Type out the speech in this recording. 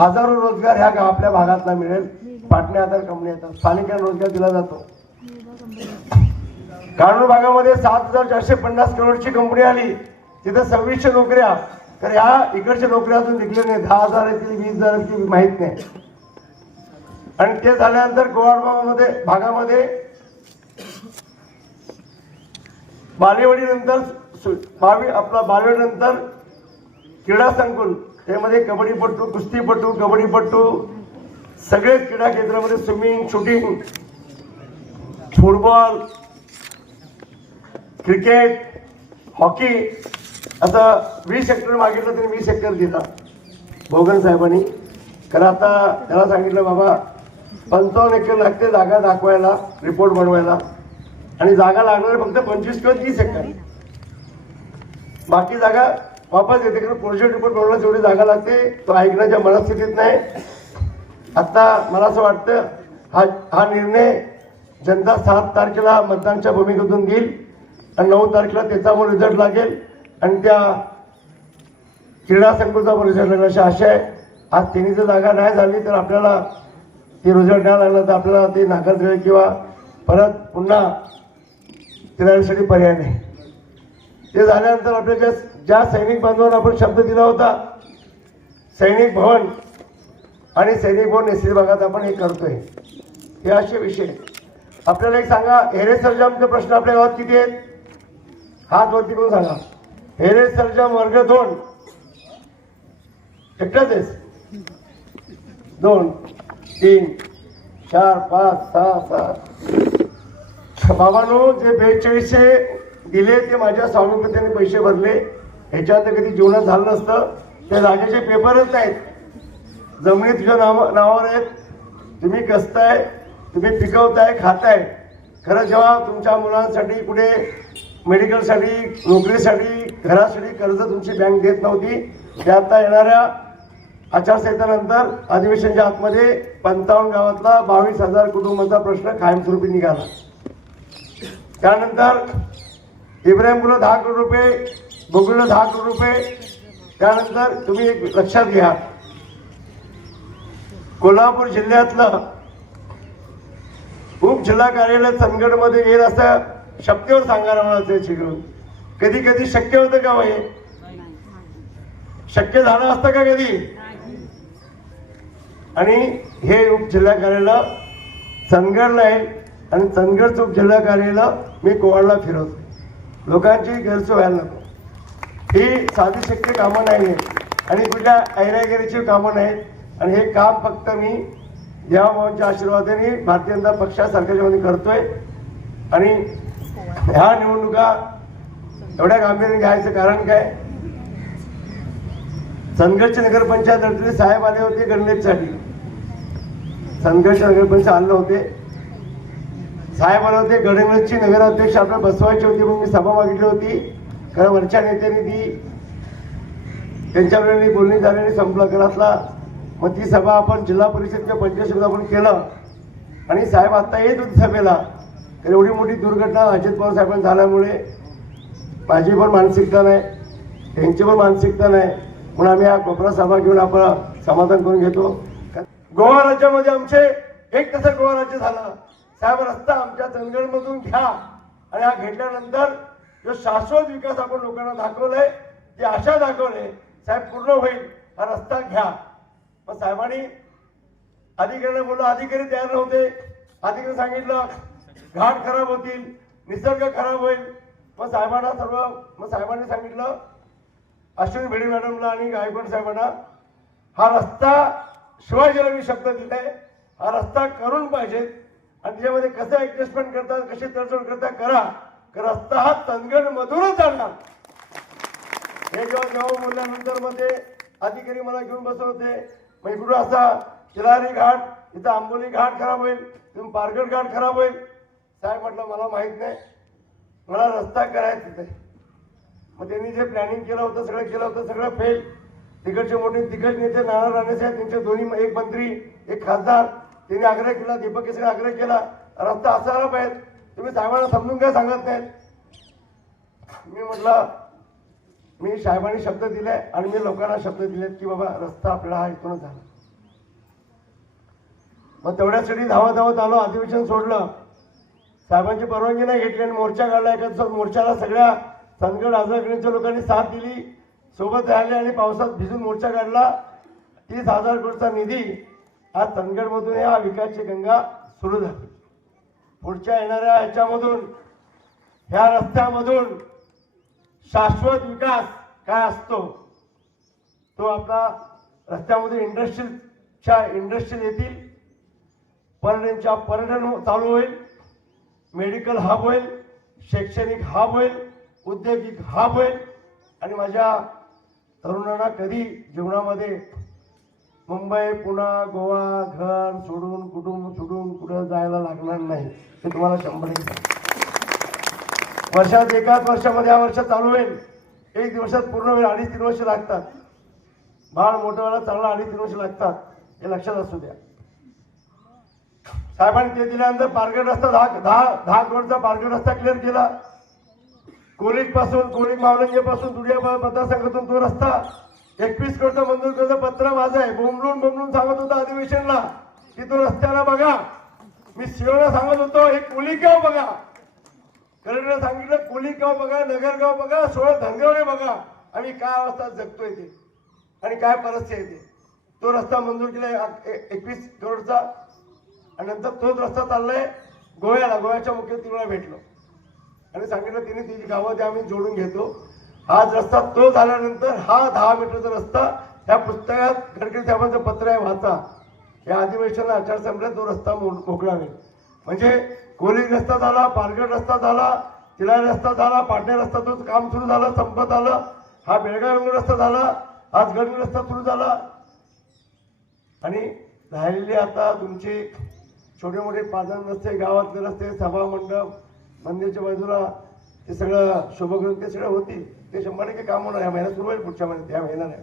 हजारो रोजगार ह्या आपल्या भागातला मिळेल. पाटण्या आधार कंपनी येतात, स्थानिकांना रोजगार दिला जातो. कानूर भागामध्ये 7,450 करोडची कंपनी आली, तिथे 2600 नोकऱ्या. तर ह्या इकडच्या नोकऱ्या अजून निघले नाही. 10,000 येतील, 20,000 येतील माहित नाही. आणि ते झाल्यानंतर गोवाडमध्ये भागामध्ये बालेवाडी नंतर आपला बालेवाडी नंतर क्रीडा संकुल, त्यामध्ये कबड्डीपट्टू, कुस्तीपट्टू, कबड्डीपट्टू सगळेच क्रीडा केंद्रामध्ये swimming, shooting, football, cricket, hockey असं 20 हेक्टर मागितलं तरी 20 हेक्टर दिला भोगन साहेबांनी. कारण आता त्याला सांगितलं बाबा 55 एकर लागते जागा दाखवायला, रिपोर्ट बनवायला, आणि जागा लागणार फक्त 25 किंवा 30 एकर. बाकी जागा वापस येते. कारण प्रोजेक्ट रिपोर्ट बनवण्यास जेवढी जागा लागते तो ऐकण्याच्या मनस्थितीत नाही. आता मला असं वाटतं हा निर्णय जनता 7 तारखेला मतदानच्या भूमिकेतून देईल आणि 9 तारखेला त्याचा पण रिझल्ट लागेल आणि त्या क्रीडा संकुलचा पण रिझल्ट लागेल अशी आशा आहे. आज तिन्ही जर जागा नाही झाली तर आपल्याला ते रिझल्ट नाही लागला तर आपल्याला ते नाकारता येईल किंवा परत पुन्हा फिरायसाठी पर्याय नाही. ते झाल्यानंतर आपल्या ज्या सैनिक बांधवांना आपण शब्द दिला होता, सैनिक भवन आणि सैनिक भवन एसटी भागात आपण हे करतोय. हे असे विषय. आपल्याला एक सांगा, हेरे सर्जमचे प्रश्न आपल्या गावात किती आहेत? हात वरती करून सांगा. हेरे सर्जम वर्ग 2 एकटाच आहेस? 2 3 4 5 6 7 बाबांनो, जे 4200 दिले ते माझ्या स्वामीपत्याने पैसे भरले. ह्याच्यात कधी जीवनात झालं नसतं. त्या जागेचे पेपरच नाहीत, जमिनी तुझ्या नावावर आहेत. तुम्ही कसताय, तुम्ही पिकवताय, खाताय. खरं जेव्हा तुमच्या मुलांसाठी कुठे मेडिकलसाठी, नोकरीसाठी, घरासाठी कर्ज तुमची बँक देत नव्हती, ते आता येणाऱ्या आचारसंहितेनंतर अधिवेशनच्या आतमध्ये 55 गावातला 22,000 कुटुंबाचा प्रश्न कायमस्वरूपी निघाला. त्यानंतर इब्राहिमपूरला 10 करोड रुपये, बगुळला 10 करोड रुपये. त्यानंतर तुम्ही एक लक्षात घ्या, कोल्हापूर जिल्ह्यातलं उपजिल्हा कार्यालय चंदगडमध्ये येईल असं शक्तीवर सांगायला मला शिकवून. कधी कधी शक्य होतं का? हे शक्य झालं असतं का कधी? आणि हे उपजिल्हा कार्यालय चंदगडला आहे आणि चंदगडचं उपजिल्हा कार्यालय मी कोवाडला फिरवतो. लोकांची गैरसोय व्हायला नको. ही साधी शक्य कामं नाही आहेत आणि कुठल्या ऐरागिरीची कामं नाहीत. आणि हे काम फक्त मी देवाभावांच्या आशीर्वादाने भारतीय जनता पक्षा सरकारच्या करतोय. आणि ह्या निवडणुका एवढ्या गांभीर्याने घ्यायचं कारण काय? चंदगडची नगरपंचायत अडचणी साहेब आले होते गणलेटसाठी. चंदगडच्या नगरपंचायत आले होते, साहेब आले होते. गणेशची नगराध्यक्ष आपल्याला बसवायची होती म्हणून मी सभा मागितली होती. कारण वरच्या नेत्यांनी ती त्यांच्या वेळेने बोलणी झाल्याने संपला घरातला. मग ती सभा आपण जिल्हा परिषद किंवा पंचायत समिती आपण केलं आणि साहेब आता येत होते सभेला. तर एवढी मोठी दुर्घटना अजित पवार साहेबांनी झाल्यामुळे माझी पण मानसिकता नाही, त्यांची पण मानसिकता नाही, म्हणून आम्ही हा कोपरा सभा घेऊन आपण समाधान करून घेतो. गोवा राज्यामध्ये आमचे 1 तासात गोवा राज्य झालं. साहेब रस्ता आमच्या चंदगडमधून घ्या आणि हा घेतल्यानंतर जो शाश्वत विकास आपण लोकांना दाखवलाय, ती आशा दाखवले साहेब पूर्ण होईल, हा रस्ता घ्या. मग साहेबांनी अधिकाऱ्यांना बोललो, अधिकारी तयार नव्हते. अधिकारी सांगितलं घाट खराब होतील, निसर्ग खराब होईल. मग साहेबांनी सांगितलं अश्विनी भिडे मॅडमला आणि गायकवाड साहेबांना, हा रस्ता शिवाजीला मी शब्द दिलाय, हा रस्ता करून पाहिजे आणि त्याच्यामध्ये कसं ऍडजस्टमेंट करतात, कशी तडजोड करता करा. रस्ता हा चंदगड मधूनच जाणार. हे जेव्हा बोलल्यानंतर मग ते अधिकारी मला घेऊन बसत होते. मग इकडून असा चिलारी घाट, इथं आंबोली घाट खराब होईल, तुम्ही पारगड घाट खराब होईल. साहेब म्हटलं मला माहित नाही, मला रस्ता करायचा तिथे. मग त्यांनी जे प्लॅनिंग केलं होतं, सगळं केलं होतं, सगळं फेल. तिकडचे मोठे दिग्गज नेते नाना राणे साहेब, त्यांचे दोन्ही, एक मंत्री, एक खासदार, त्यांनी आग्रह केला, दीपक केसरी आग्रह केला, रस्ता असायला पाहिजे. तुम्ही साहेबांना समजून काय सांगत नाहीत? मी म्हटलं मी साहेबांनी शब्द दिलाय आणि मी लोकांना शब्द दिलेत की बाबा रस्ता आपल्याला हा इथूनच झाला. मग तेवढ्यासाठी धावत धावत आलो, अधिवेशन सोडलं, साहेबांची परवानगी नाही घेतली आणि मोर्चा काढला. एका दिवसात मोर्चाला सगळ्या चंदगड आझादगडच्या लोकांनी साथ दिली, सोबत राहिले आणि पावसात भिजून मोर्चा काढला. 30,000 कोटीचा निधी आज चंदगडमधून या विकासची गंगा सुरू झाली. पुढच्या येणाऱ्या ह्याच्यामधून, ह्या रस्त्यामधून शाश्वत विकास काय असतो तो आपला रस्त्यामध्ये इंडस्ट्रीज येतील, पर्यटन चालू होईल, मेडिकल हब होईल, शैक्षणिक हब होईल, औद्योगिक हब होईल आणि माझ्या तरुणांना कधी जीवनामध्ये मुंबई, पुणे, गोवा घर सोडून, कुटुंब सोडून कुठं जायला लागणार नाही. हे तुम्हाला 100% वर्षात, एकाच वर्षामध्ये, या वर्षात चालू होईल, एक दिवसात पूर्ण होईल. 2.5-3 वर्ष लागतात. बाळ मोठं व्हायला चांगला 2.5-3 वर्ष लागतात, हे लक्षात असू द्या. साहेबांनी ते दिल्यानंतर पारगड रस्ता 10 करोडचा पारगड रस्ता क्लिअर केला. कोलिक मावलंगेपासून दुडिया मतदारसंघातून तो रस्ता 21 करोडचा मंजूर केलं. पत्र माझं आहे. बोंबलून सांगत होतो अधिवेशनला की तो रस्त्याला बघा. मी शिवला सांगत होतो हे कोलिकगाव बघा, कलेक्टरला सांगितलं कोलिकगाव बघा, नगरगाव बघा, 16 धनगरवाडे बघा, आम्ही काय अवस्था जगतोय ते आणि काय परिस्थिती आहे ते. तो रस्ता मंजूर केला 21 करोडचा आणि नंतर तोच रस्ता चाललाय गोव्याला. गोव्याच्या मुख्यमंत्रीला भेटलो आणि सांगितलं तिने तिची गावं ते आम्ही जोडून घेतो. हाच रस्ता तो झाल्यानंतर हा 10 मीटरचा रस्ता, ह्या पुस्तकात गडकरी साहेबांचं पत्र आहे, वाचा. या अधिवेशनाला आचारसंहितेत तो रस्ता मोकळा होईल. म्हणजे कोलिक रस्ता झाला, पारगड रस्ता झाला, तिलारी रस्ता झाला, पाटणे रस्ता तोच काम सुरू झालं, संपत आलं. हा बेळगाव रस्ता झाला, आज गडकरी रस्ता सुरू झाला आणि राहिलेले आता तुमचे छोटे मोठे पाजन रस्ते, गावातले रस्ते, सभा मंडप, मंदिरच्या बाजूला ते सगळं शोभगृह ते सगळं होतील. ते 100% काम होणार. या महिन्यात सुरू होईल, पुढच्या महिन्यात, या महिन्यात नाही.